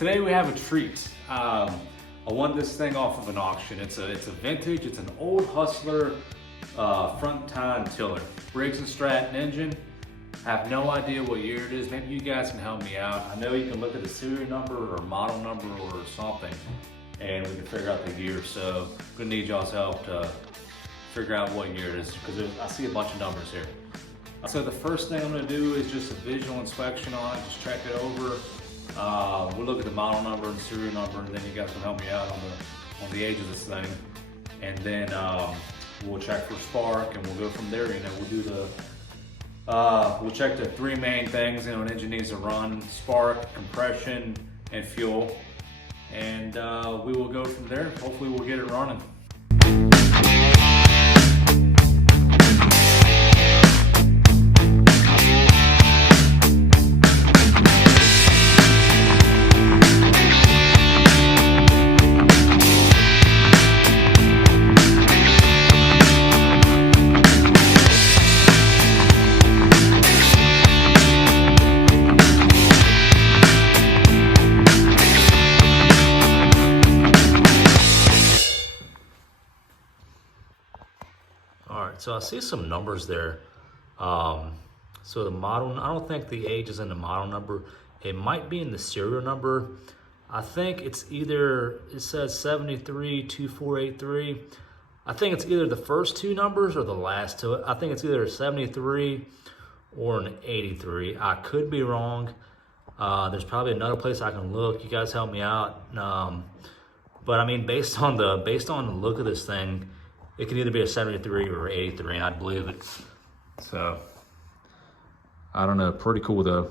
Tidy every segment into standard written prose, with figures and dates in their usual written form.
Today we have a treat. I won this thing off of an auction. It's a vintage, it's an old Hustler front tine tiller. Briggs & Stratton engine. I have no idea what year it is. Maybe you guys can help me out. I know you can look at the serial number or model number or something and we can figure out the year. So I'm gonna need y'all's help to figure out what year it is because I see a bunch of numbers here. So the first thing I'm gonna do is just a visual inspection on it, just check it over. We'll look at the model number and serial number, and then you guys can help me out on the age of this thing. And then we'll check for spark, and we'll go from there. You know, we'll do the we'll check the three main things. You know, an engine needs to run: spark, compression, and fuel. And we will go from there. Hopefully, we'll get it running. So I see some numbers there. So the model, I don't think the age is in the model number. It might be in the serial number. I think it's either, it says 732483. I think it's either the first two numbers or the last two. I think it's either a 73 or an 83. I could be wrong. There's probably another place I can look. You guys help me out. But I mean, based on the look of this thing, it can either be a 73 or 83, and I'd believe it. So, I don't know, pretty cool though.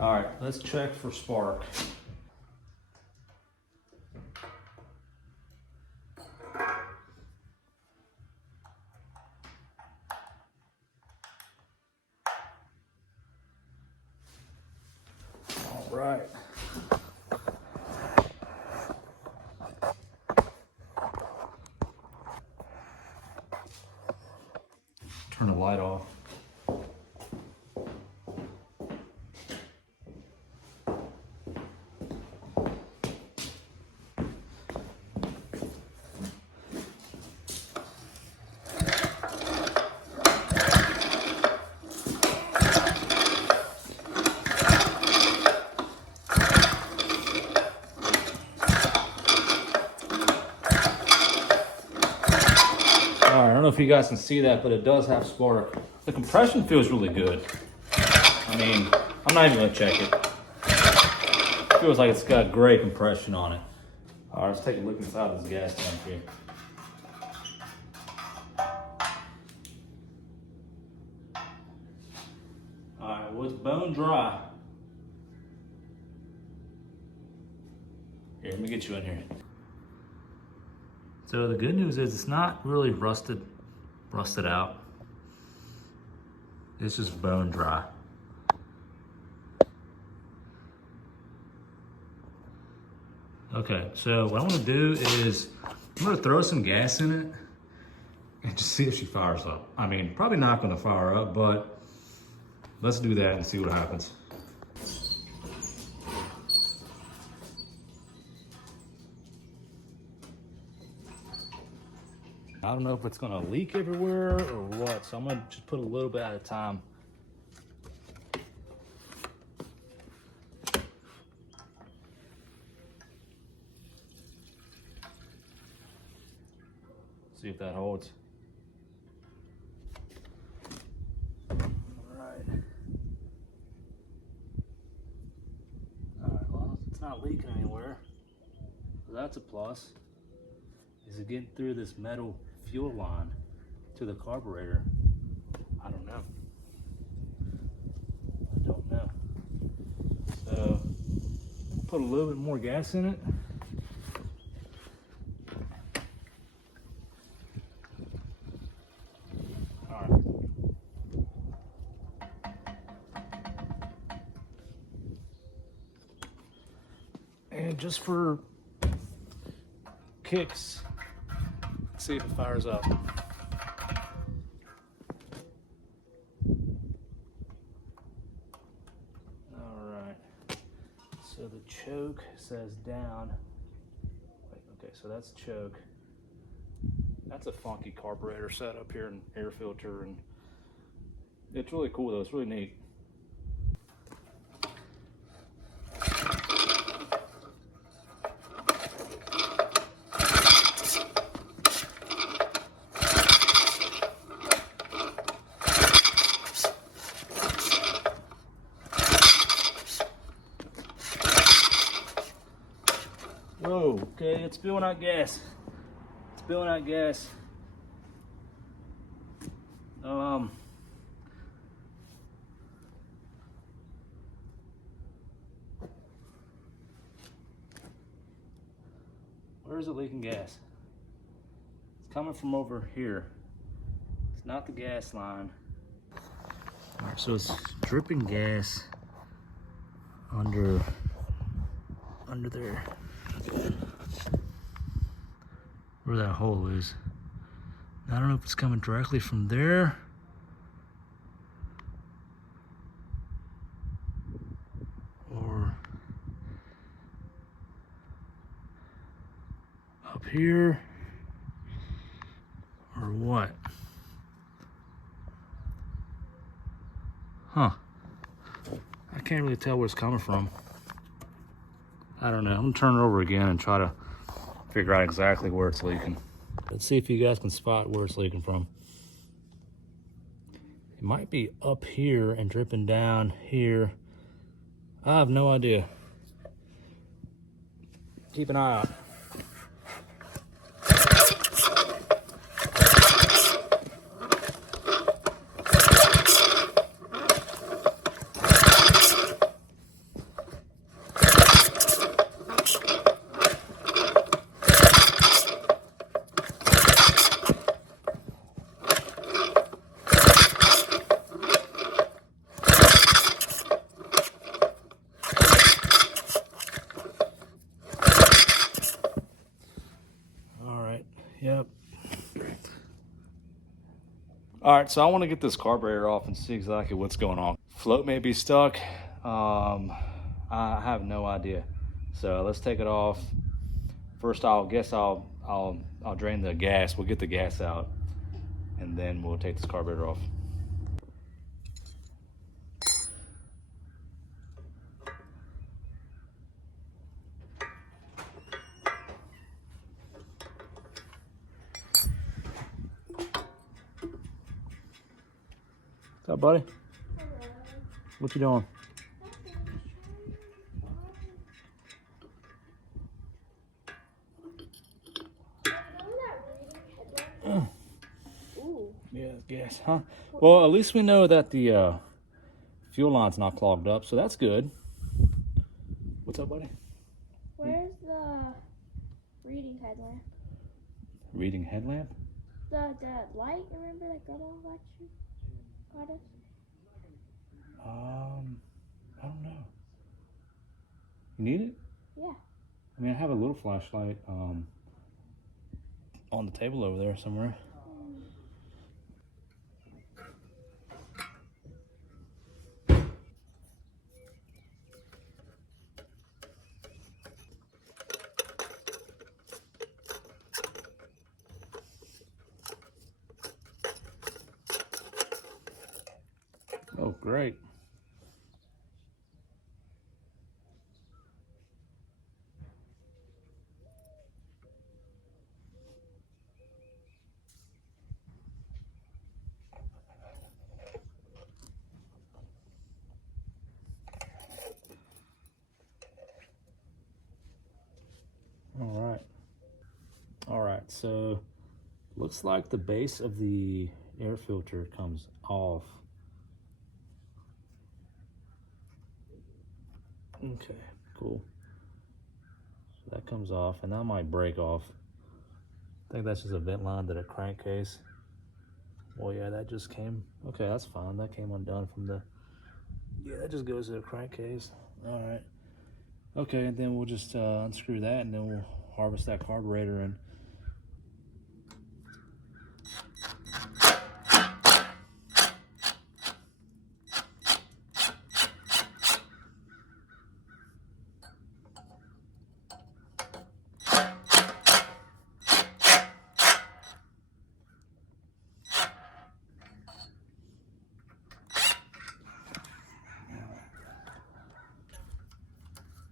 All right, let's check for spark. All right. Turn the light off. I don't know if you guys can see that, but it does have spark. The compression feels really good. I mean, I'm not even gonna check it. It feels like it's got great compression on it. All right, let's take a look inside this gas tank here. All right, well, it's bone dry. Here, let me get you in here. So the good news is it's not really rusted out. It's just bone dry. Okay, so what I'm gonna do is I'm gonna throw some gas in it and just see if she fires up. I mean, probably not gonna fire up, but let's do that and see what happens. I don't know if it's gonna leak everywhere or what, so I'm gonna just put a little bit at a time. See if that holds. All right, well, it's not leaking anywhere, so that's a plus. Is it getting through this metal fuel line to the carburetor? I don't know. So put a little bit more gas in it. All right. And just for kicks, see if it fires up. All right. So the choke says down. Wait, okay, so that's choke. That's a funky carburetor setup here and air filter, and it's really cool though. It's really neat. Whoa, okay, it's spilling out gas. It's spilling out gas. Where is it leaking gas? It's coming from over here. It's not the gas line. All right, so it's dripping gas under there. Where that hole is. I don't know if it's coming directly from there or up here or what. Huh. I can't really tell where it's coming from. I don't know. I'm gonna turn it over again and try to figure out exactly where it's leaking. Let's see if you guys can spot where it's leaking from. It might be up here and dripping down here. I have no idea. Keep an eye out. Yep. All right, so I want to get this carburetor off and see exactly what's going on. Float may be stuck. I have no idea. So let's take it off. First, I'll drain the gas. We'll get the gas out, and then we'll take this carburetor off. What's up, buddy? Hello. What you doing? Ooh. Yeah, gas, huh? Well, at least we know that the fuel line's not clogged up, so that's good. What's up, buddy? Where's the reading headlamp? Reading headlamp? The light, remember that got all got you? Got us? I don't know. You need it? Yeah. I mean, I have a little flashlight on the table over there somewhere. Oh, great. All right, so looks like the base of the air filter comes off. Okay, cool. So that comes off, and that might break off. I think that's just a vent line to the crankcase. Well, yeah, that just came. Okay, that's fine. That came undone from the. Yeah, that just goes to the crankcase. All right. Okay, and then we'll just unscrew that, and then we'll harvest that carburetor and.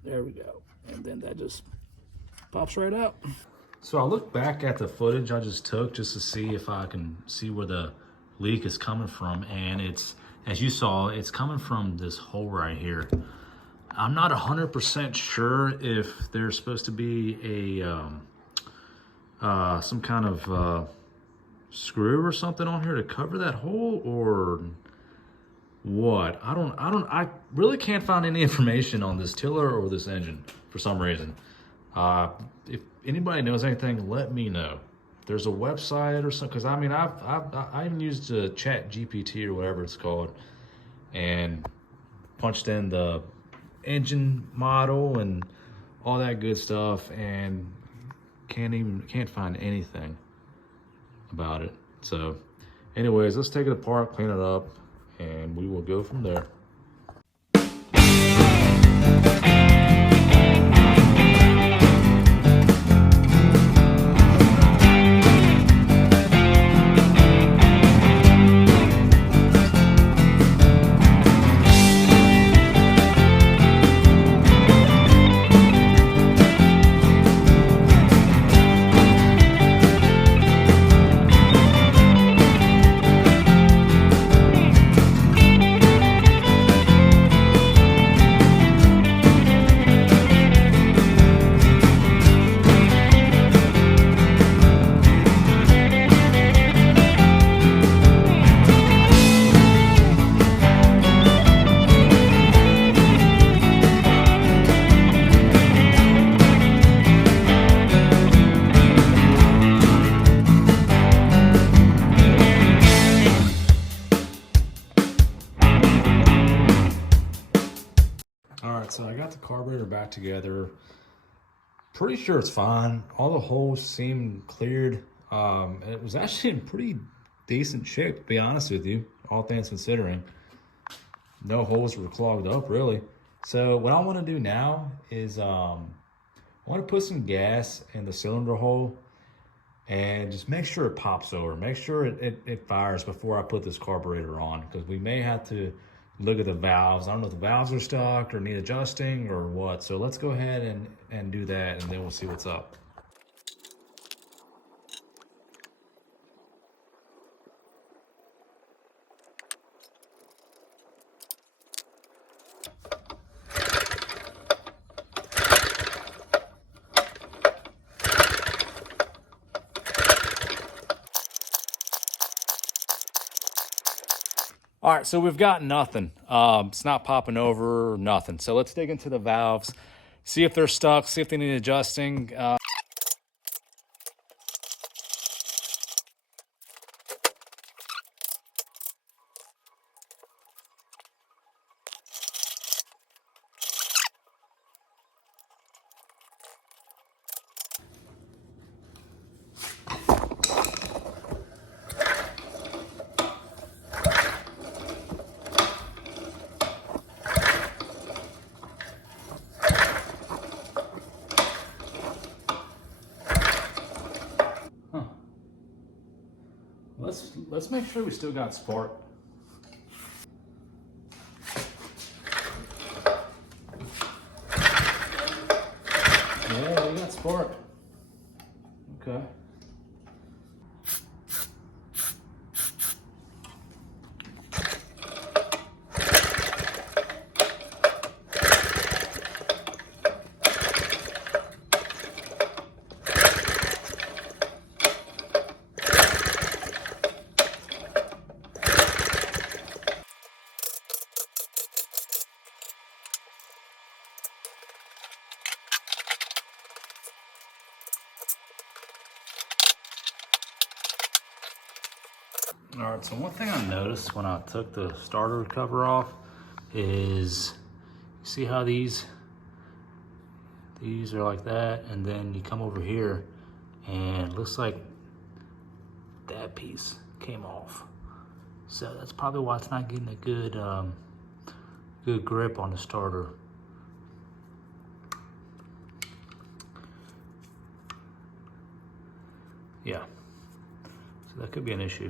There we go. And then that just pops right out. So I look back at the footage I just took just to see if I can see where the leak is coming from. And it's, as you saw, it's coming from this hole right here. I'm not 100% sure if there's supposed to be a some kind of screw or something on here to cover that hole, or what. I really can't find any information on this tiller or this engine for some reason. If anybody knows anything, let me know. If there's a website or something, because I mean, I even used Chat GPT or whatever it's called, and punched in the engine model and all that good stuff, and can't find anything about it. So anyways, let's take it apart, clean it up, and we will go from there. So I got the carburetor back together. Pretty sure it's fine. All the holes seem cleared. And it was actually in pretty decent shape, to be honest with you, all things considering. No holes were clogged up, really. So what I want to do now is I want to put some gas in the cylinder hole and just make sure it pops over. Make sure it fires before I put this carburetor on, because we may have to look at the valves. I don't know if the valves are stuck or need adjusting or what. So let's go ahead and do that, and then we'll see what's up. All right, so we've got nothing. It's not popping over, nothing. So let's dig into the valves, see if they're stuck, see if they need adjusting. Let's make sure we still got spark. Yeah, we got spark. Okay. All right, so one thing I noticed when I took the starter cover off is, you see how these are like that, and then you come over here and it looks like that piece came off. So that's probably why it's not getting a good good grip on the starter. Yeah, so that could be an issue.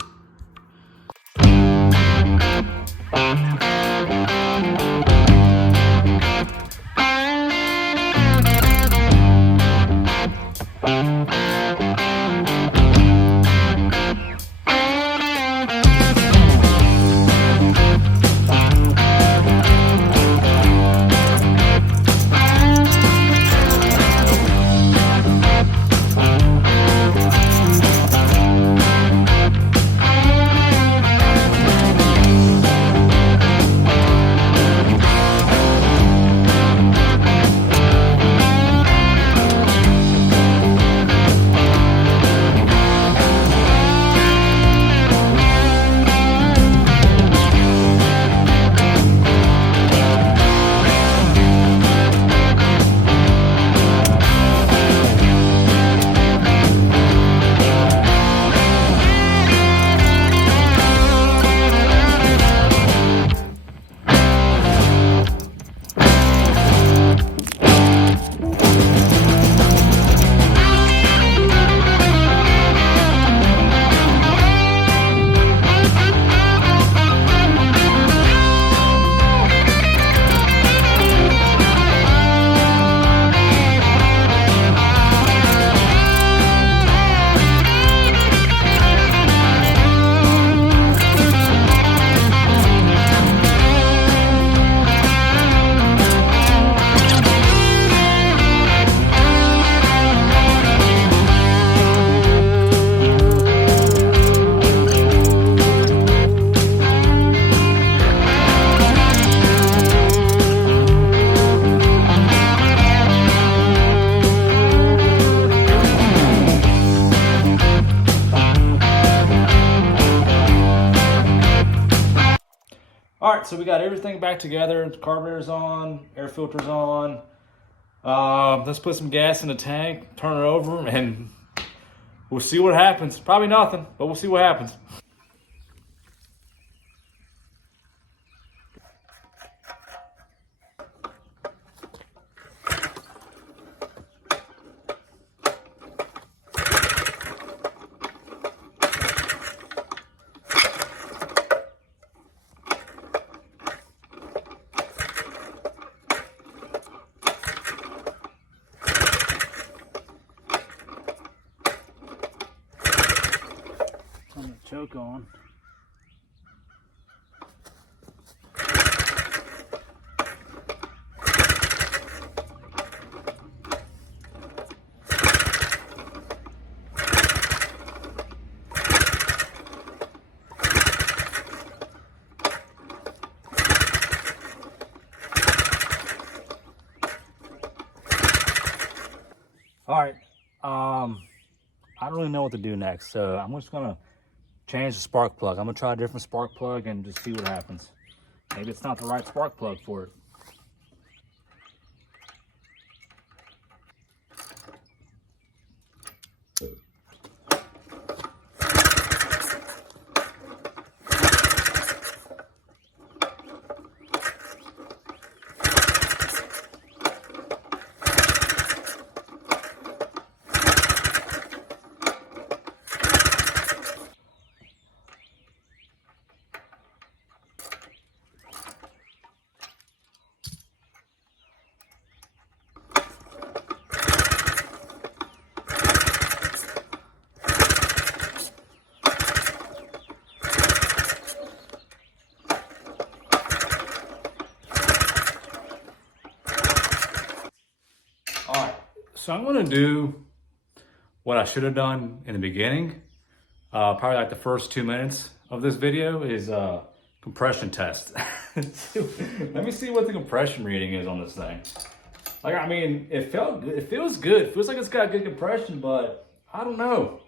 All right, so we got everything back together. The carburetor's on, air filter's on. Let's put some gas in the tank, turn it over, and we'll see what happens. Probably nothing, but we'll see what happens. Turn the choke on. All right, I don't really know what to do next, so I'm just gonna change the spark plug. I'm gonna try a different spark plug and just see what happens. Maybe it's not the right spark plug for it. All right, so I'm gonna do what I should have done in the beginning. Probably like the first 2 minutes of this video is compression test. Let me see what the compression reading is on this thing. Like, I mean, it feels good. It feels like it's got good compression, but I don't know.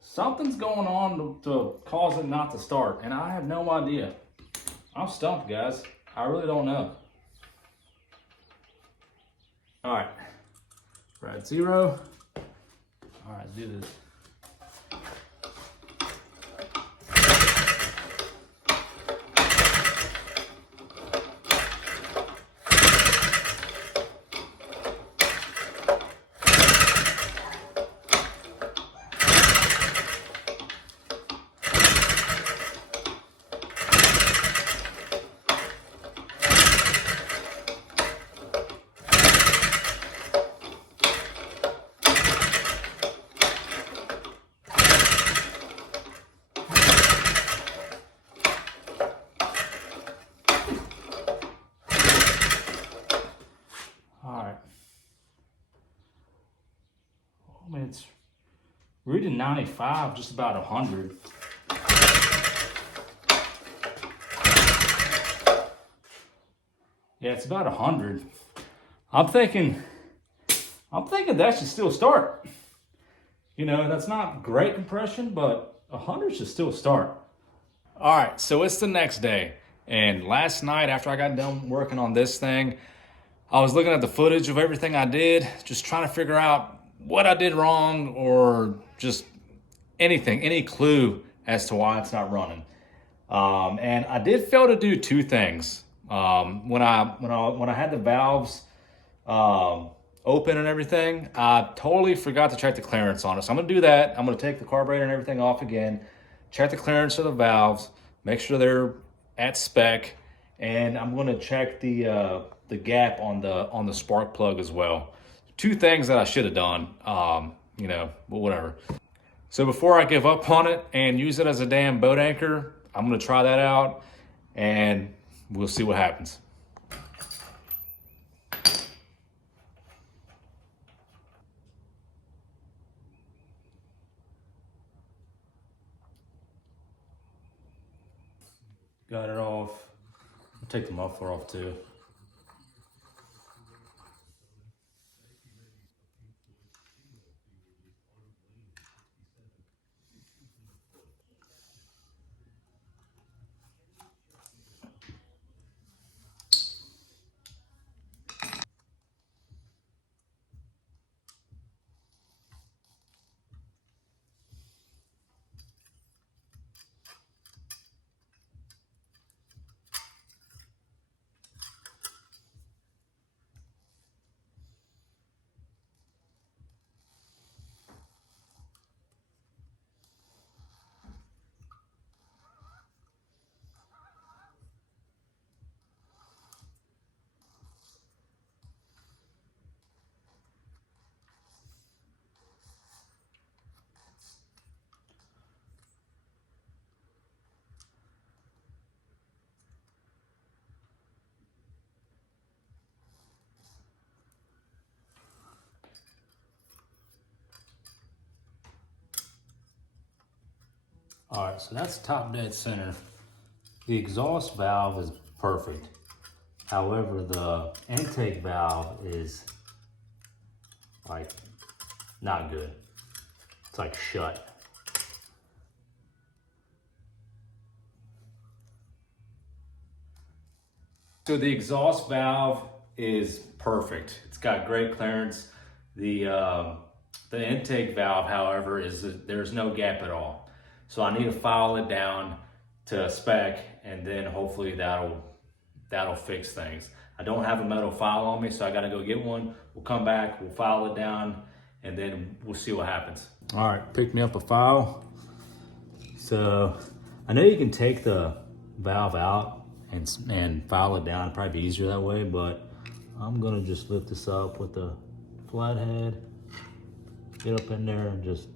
Something's going on to cause it not to start, and I have no idea. I'm stumped, guys. I really don't know. All right, we're at 0. All right, let's do this. I mean, it's reading 95, just about 100. Yeah, it's about 100. I'm thinking that should still start. You know, that's not great compression, but 100 should still start. All right, so it's the next day. And last night, after I got done working on this thing, I was looking at the footage of everything I did, just trying to figure out what I did wrong or just anything, any clue as to why it's not running. And I did fail to do two things. When I had the valves open and everything, I totally forgot to check the clearance on it. So I'm gonna do that. I'm gonna take the carburetor and everything off again, check the clearance of the valves, make sure they're at spec, and I'm gonna check the gap on the spark plug as well. Two things that I should have done, you know, but whatever. So before I give up on it and use it as a damn boat anchor, I'm gonna try that out and we'll see what happens. Got it off. I'll take the muffler off too. All right, so that's top dead center. The exhaust valve is perfect. However, the intake valve is like not good. It's like shut. So the exhaust valve is perfect. It's got great clearance. The intake valve, however, there's no gap at all. So I need to file it down to spec, and then hopefully that'll fix things. I don't have a metal file on me, so I got to go get one. We'll come back, we'll file it down, and then we'll see what happens. All right, pick me up a file. So I know you can take the valve out and file it down. Probably be easier that way, but I'm gonna just lift this up with the flathead, get up in there and just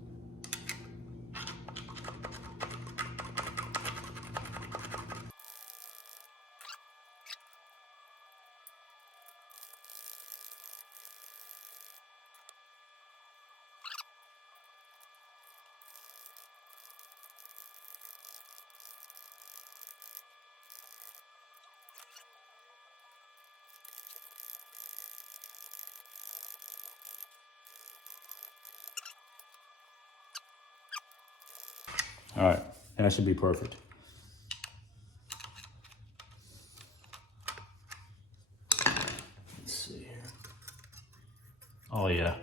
all right, that should be perfect. Let's see here. Oh yeah,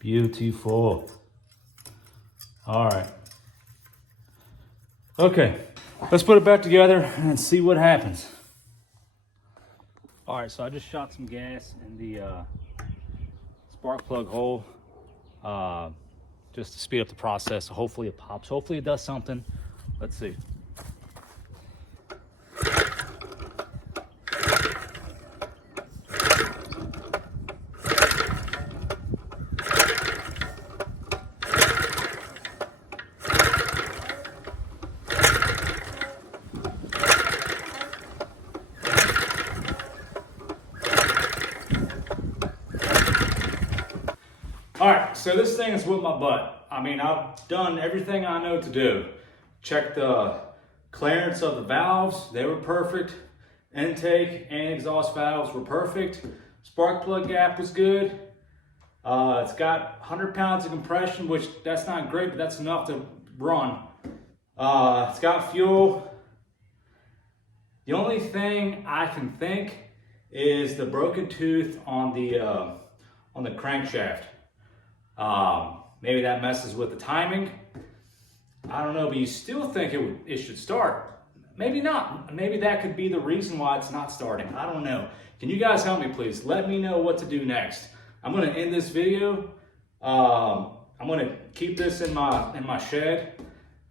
beautiful. All right. Okay, let's put it back together and see what happens. All right, so I just shot some gas in the spark plug hole. Just to speed up the process. So hopefully it pops. Hopefully it does something. Let's see. All right, so this thing is with my butt. I mean, I've done everything I know to do. Checked the clearance of the valves, they were perfect. Intake and exhaust valves were perfect. Spark plug gap was good. It's got 100 pounds of compression, which that's not great, but that's enough to run. It's got fuel. The only thing I can think is the broken tooth on the crankshaft. Maybe that messes with the timing. I don't know, but you still think it should start. Maybe not. Maybe that could be the reason why it's not starting. I don't know. Can you guys help me, please? Let me know what to do next. I'm gonna end this video. I'm gonna keep this in my shed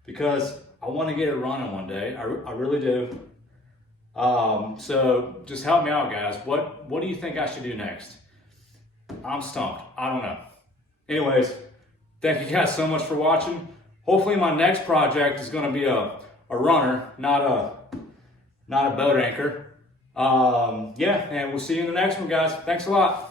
because I want to get it running one day. I really do. So just help me out, guys. What do you think I should do next? I'm stumped. I don't know. Anyways, thank you guys so much for watching. Hopefully my next project is going to be a runner, not a boat anchor. Yeah, and we'll see you in the next one, guys. Thanks a lot.